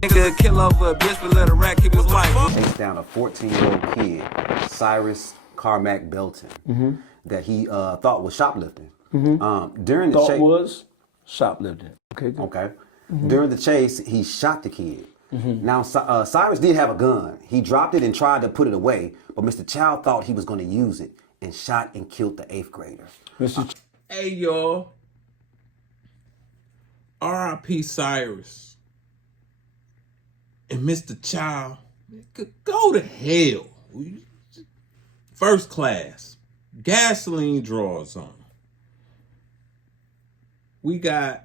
Nigga kill over a bitch but let a rat keep his wife. Chased down a 14-year-old kid, Cyrus Carmack Belton, that he thought was shoplifting. During the chase, was shoplifting. Okay. Good. okay. During the chase, he shot the kid. Now, Cyrus did have a gun. He dropped it and tried to put it away, but Mr. Chow thought he was going to use it and shot and killed the 8th grader. Hey, y'all. R.I.P. Cyrus and Mr. Chow could go to hell. First class. Gasoline draws on. We got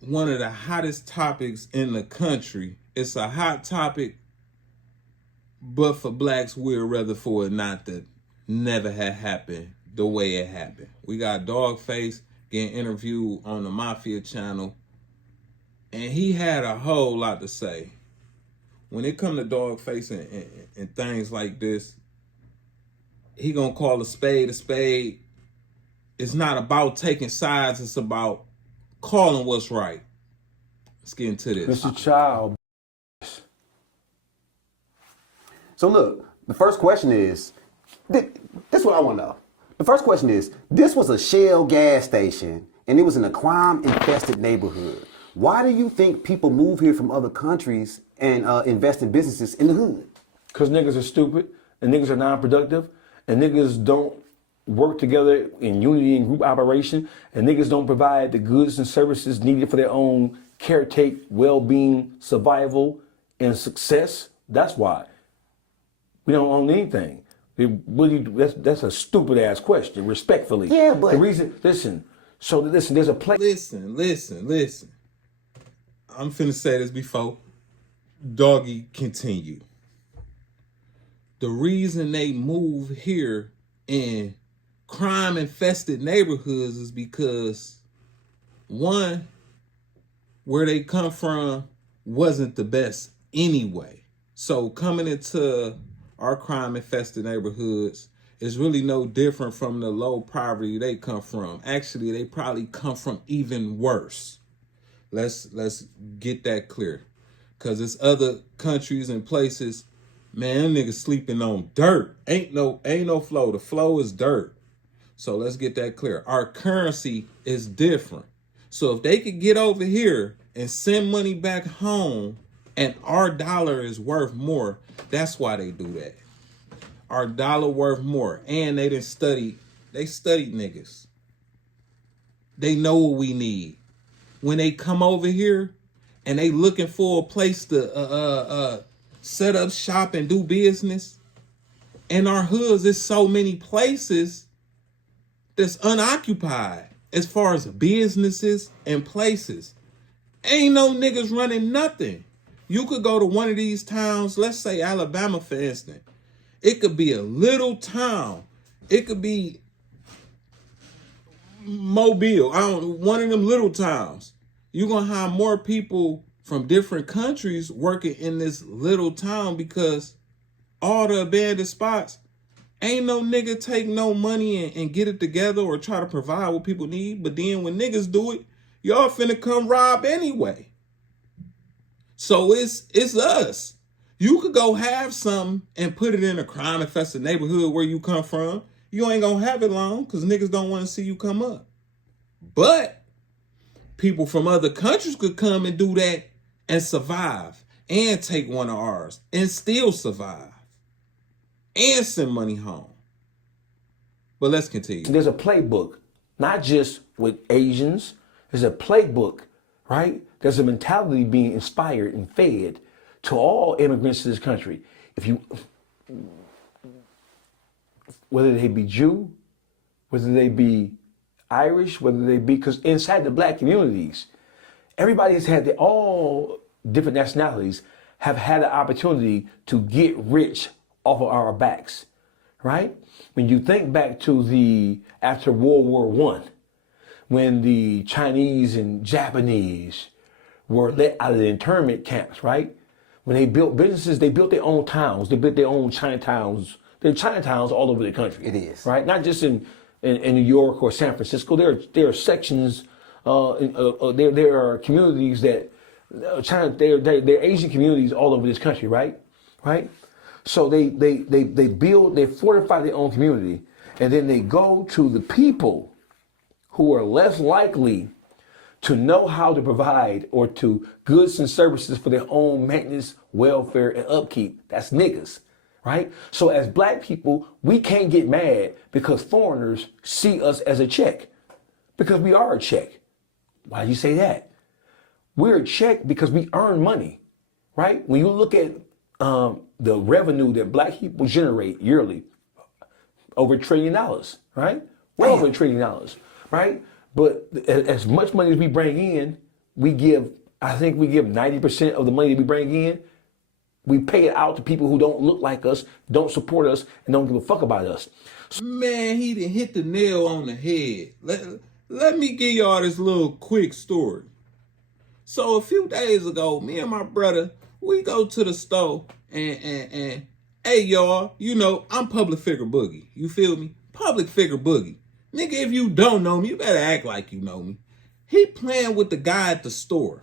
one of the hottest topics in the country. It's a hot topic, but for blacks, we'd rather for it not to never have happened the way it happened. We got Dawgface getting interviewed on the Mafia Channel, and he had a whole lot to say. When it come to Dawgface and things like this, he gonna call a spade a spade. It's not about taking sides, it's about calling what's right. Let's get into this. Mr. Chow. So look, the first question is, this is what I want to know. The first question is, this was a Shell gas station and it was in a crime-infested neighborhood. Why do you think people move here from other countries and invest in businesses in the hood? Because niggas are stupid and niggas are non-productive and niggas don't work together in unity and group operation and niggas don't provide the goods and services needed for their own caretake, well-being, survival, and success. That's why. We don't own anything. That's a stupid ass question, respectfully. Yeah, but the reason, listen, there's a place. Listen. I'm finna say this before Doggy continue. The reason they move here in crime-infested neighborhoods is because, one, where they come from wasn't the best anyway. So coming into our crime-infested neighborhoods is really no different from the low poverty they come from. Actually, they probably come from even worse. Let's get that clear. Because it's other countries and places, man, them niggas sleeping on dirt. Ain't no flow. The flow is dirt. So let's get that clear. Our currency is different. So if they could get over here and send money back home and our dollar is worth more, that's why they do that. Our dollar worth more. And they studied niggas. They know what we need. When they come over here and they looking for a place to set up shop and do business, in our hoods, there's so many places that's unoccupied as far as businesses and places. Ain't no niggas running nothing. You could go to one of these towns, let's say Alabama, for instance. It could be a little town. It could be Mobile, one of them little towns. You're going to have more people from different countries working in this little town because all the abandoned spots, ain't no nigga take no money and get it together or try to provide what people need. But then when niggas do it, y'all finna come rob anyway. So it's us. You could go have something and put it in a crime-infested neighborhood where you come from. You ain't gonna have it long because niggas don't want to see you come up. But people from other countries could come and do that and survive and take one of ours and still survive and send money home. But let's continue. There's a playbook, not just with Asians. There's a playbook, right? There's a mentality being inspired and fed to all immigrants to this country. Whether they be Jew, whether they be Irish, whether they be, because inside the black communities, everybody has had, all different nationalities have had the opportunity to get rich off of our backs, right? When you think back to after World War I, when the Chinese and Japanese were let out of the internment camps, right? When they built businesses, they built their own towns. They built their own Chinatowns. There are Chinatowns all over the country. It is. Right? Not just in New York or San Francisco. There are sections, there are communities that China, they're Asian communities all over this country, right? Right? So they build, they fortify their own community, and then they go to the people who are less likely to know how to provide or to goods and services for their own maintenance, welfare, and upkeep. That's niggas, right? So as black people, we can't get mad because foreigners see us as a check, because we are a check. Why do you say that? We're a check because we earn money, right? When you look at the revenue that black people generate yearly, over $1 trillion, right? Well over $1 trillion, right? But as much money as we bring in, I think we give 90% of the money that we bring in, we pay it out to people who don't look like us, don't support us, and don't give a fuck about us. Man, he done hit the nail on the head. Let me give y'all this little quick story. So a few days ago, me and my brother, we go to the store and hey y'all, you know, I'm Public Figure Boogie. You feel me? Public Figure Boogie. Nigga, if you don't know me, you better act like you know me. He playing with the guy at the store.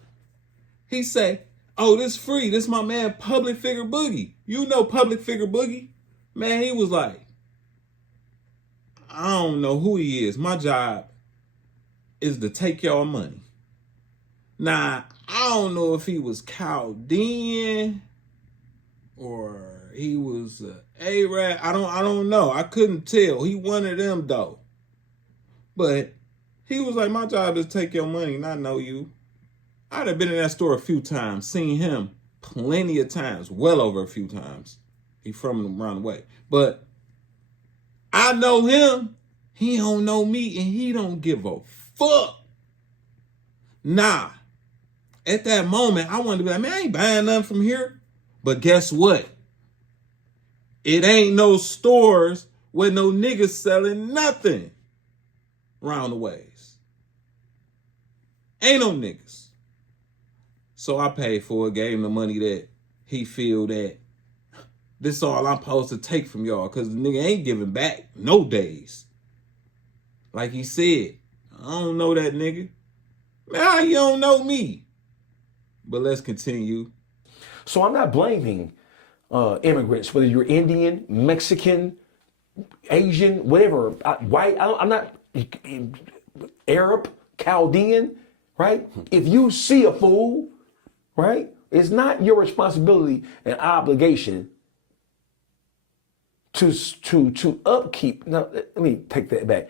He say, oh, this free. This my man Public Figure Boogie. You know Public Figure Boogie? Man, he was like, I don't know who he is. My job is to take y'all money. Now, I don't know if he was Chaldean or he was Arab. I don't know. I couldn't tell. He one of them though. But he was like, my job is to take your money and I know you. I'd have been in that store a few times, seen him plenty of times, well over a few times. He from around the way. But I know him. He don't know me and he don't give a fuck. Nah. At that moment, I wanted to be like, man, I ain't buying nothing from here. But guess what? It ain't no stores where no niggas selling nothing around the ways. Ain't no niggas. So I paid for it, gave him the money that he feel that this all I'm supposed to take from y'all, because the nigga ain't giving back no days. Like he said, I don't know that nigga. Man, how you don't know me? But let's continue. So I'm not blaming immigrants, whether you're Indian, Mexican, Asian, whatever, white. I'm not Arab, Chaldean, right? If you see a fool, right, it's not your responsibility and obligation to upkeep. Now, let me take that back.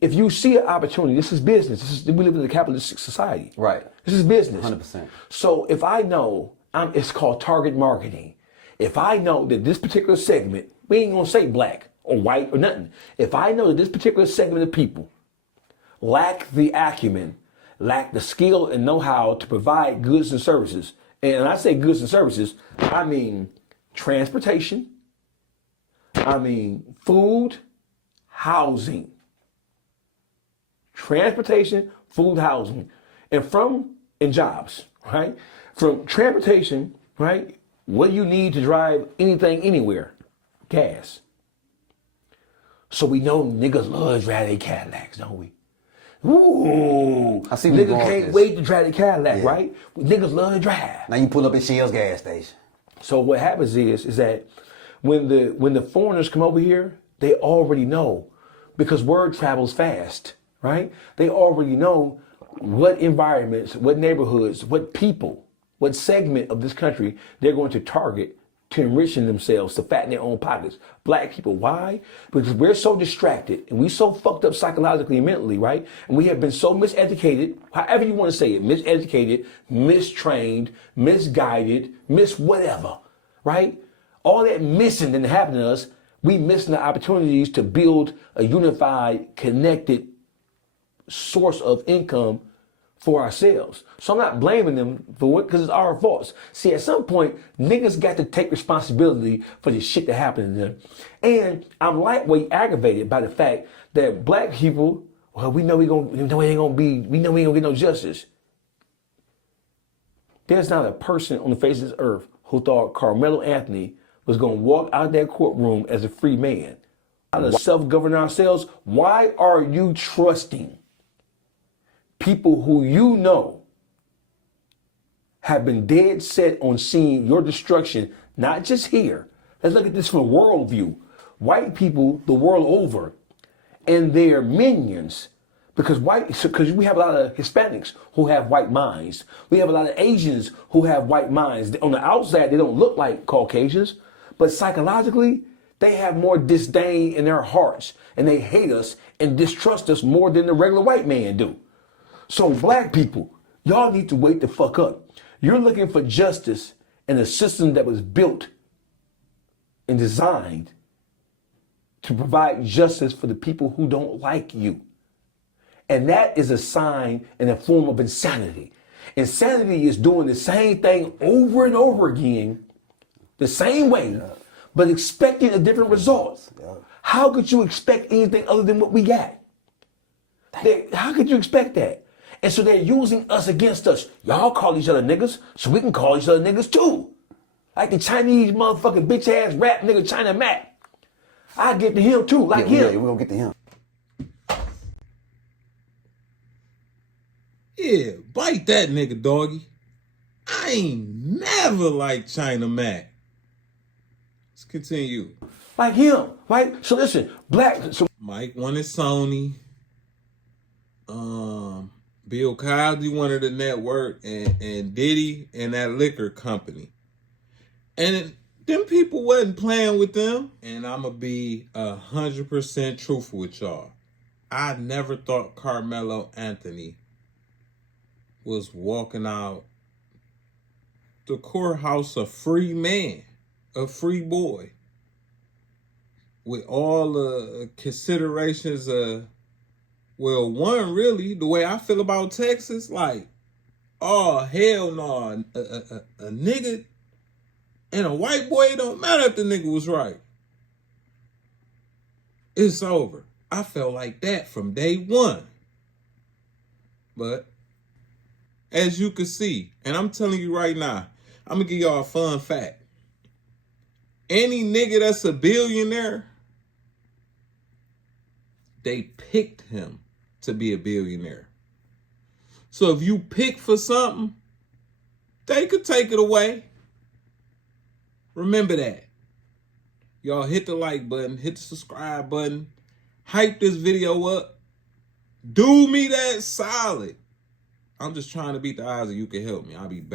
If you see an opportunity, this is business. We live in a capitalistic society. Right. This is business. 100%. So if I know, it's called target marketing. If I know that this particular segment, we ain't gonna say black or white or nothing. If I know that this particular segment of people lack the acumen, lack the skill and know-how to provide goods and services, and when I say goods and services, I mean transportation, I mean food, housing. Transportation, food, housing, and jobs, right? From transportation, right? What do you need to drive anything anywhere? Gas. So we know niggas love to drive their Cadillacs, don't we? Ooh, I see where niggas you're going can't with wait to drive the Cadillac, Yeah. right? Niggas love to drive. Now you pull up at Shell's gas station. So what happens is that when the foreigners come over here, they already know, because word travels fast, right? They already know what environments, what neighborhoods, what people, what segment of this country they're going to target to enriching themselves, to fatten their own pockets. Black people, why? Because we're so distracted and we so fucked up psychologically and mentally, right? And we have been so miseducated, however you want to say it, miseducated, mistrained, misguided, whatever, right? All that missing that happened to us, we missing the opportunities to build a unified, connected source of income for ourselves. So I'm not blaming them for it, because it's our faults. See, at some point, niggas got to take responsibility for the shit that happened to them. And I'm lightweight aggravated by the fact that black people, well, we know we ain't gonna get no justice. There's not a person on the face of this earth who thought Carmelo Anthony was gonna walk out of that courtroom as a free man. Out of self-govern ourselves, why are you trusting people who you know have been dead set on seeing your destruction, not just here. Let's look at this from a world view. White people the world over and their minions, because we have a lot of Hispanics who have white minds. We have a lot of Asians who have white minds. On the outside, they don't look like Caucasians, but psychologically, they have more disdain in their hearts, and they hate us and distrust us more than the regular white man do. So black people, y'all need to wake the fuck up. You're looking for justice in a system that was built and designed to provide justice for the people who don't like you. And that is a sign and a form of insanity. Insanity is doing the same thing over and over again, the same way, but expecting a different result. How could you expect anything other than what we got? How could you expect that? And so they're using us against us. Y'all call each other niggas, so we can call each other niggas too. Like the Chinese motherfucking bitch ass rap nigga ChinaMac. I get to him too, like him. Yeah, we're gonna get to him. Yeah, bite that nigga, doggy. I ain't never liked ChinaMac. Let's continue. Like him, right? So listen, Mike wanted Sony. Bill Cosby wanted the network, and Diddy and that liquor company. And them people wasn't playing with them. And I'ma be 100% truthful with y'all. I never thought Carmelo Anthony was walking out the courthouse a free man, a free boy, with all the considerations of, well, one, really, the way I feel about Texas, like, oh, hell no, a nigga and a white boy, it don't matter if the nigga was right. It's over. I felt like that from day one. But as you can see, and I'm telling you right now, I'm gonna give y'all a fun fact. Any nigga that's a billionaire, they picked him to be a billionaire. So if you pick for something, they could take it away. Remember that. Y'all hit the like button, hit the subscribe button, hype this video up. Do me that solid. I'm just trying to beat the odds and you can help me. I'll be back.